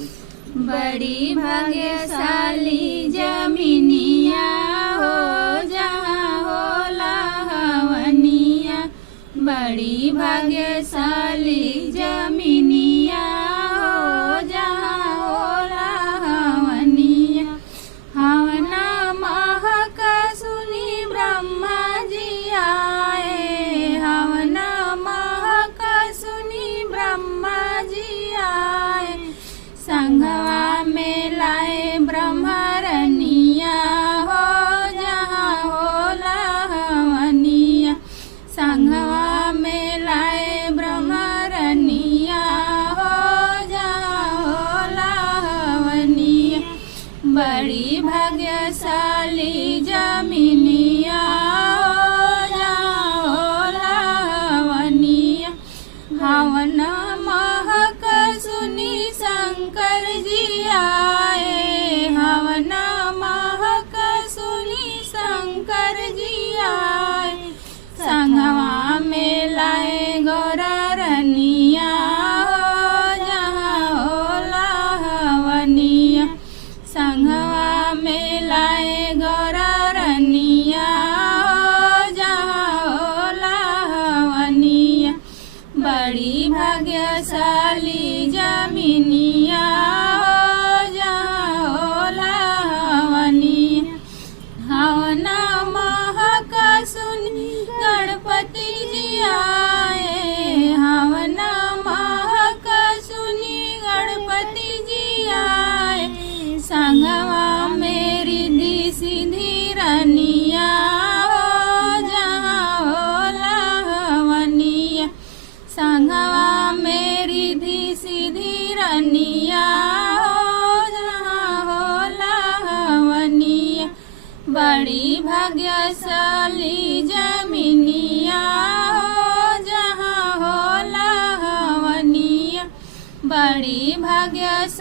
बड़ी भाग्यशाली जमीनिया हो जहाँ होला हवनिया। बड़ी भाग्यशाली जमीनिया हो जहाँ होला हवनिया। हवना महक सुनी ब्रह्मा जी आए। हवना महक सुनी ब्रह्मा जी आए। संघवा में लाए ब्रह्मरनिया हो जहाँ होला हवनिया। संघवा में लाए ब्रह्मरनिया हो जहाँ होला हवनिया। बड़ी भाग्यशाली जमीनिया हो जहाँ होला हवनिया। हवन महक सुनी शंकर जी आए। हवन महक सुनी शंकर जी आए। संघवा में लाए गौरनिया हो जहाँ होला हवनिया। संघवा में लाए गौरनिया हो जहाँ होला हवनिया। बड़ी भाग्यशाली जमीनिया हो जहाँ होला हवनिया। हवना महक सुनी गणपति जी आए। हवना महक सुनी गणपति जी आए। संघवा में रिद्धि सिद्धि रनिया हो जहाँ होला हवनिया। संघवा में रिद्धि सिद्धि रनिया हो जहाँ होला हवनिया। बड़ी भाग्यशाली जमीनिया हो जहाँ होला हवनिया। बड़ी भाग्यशाली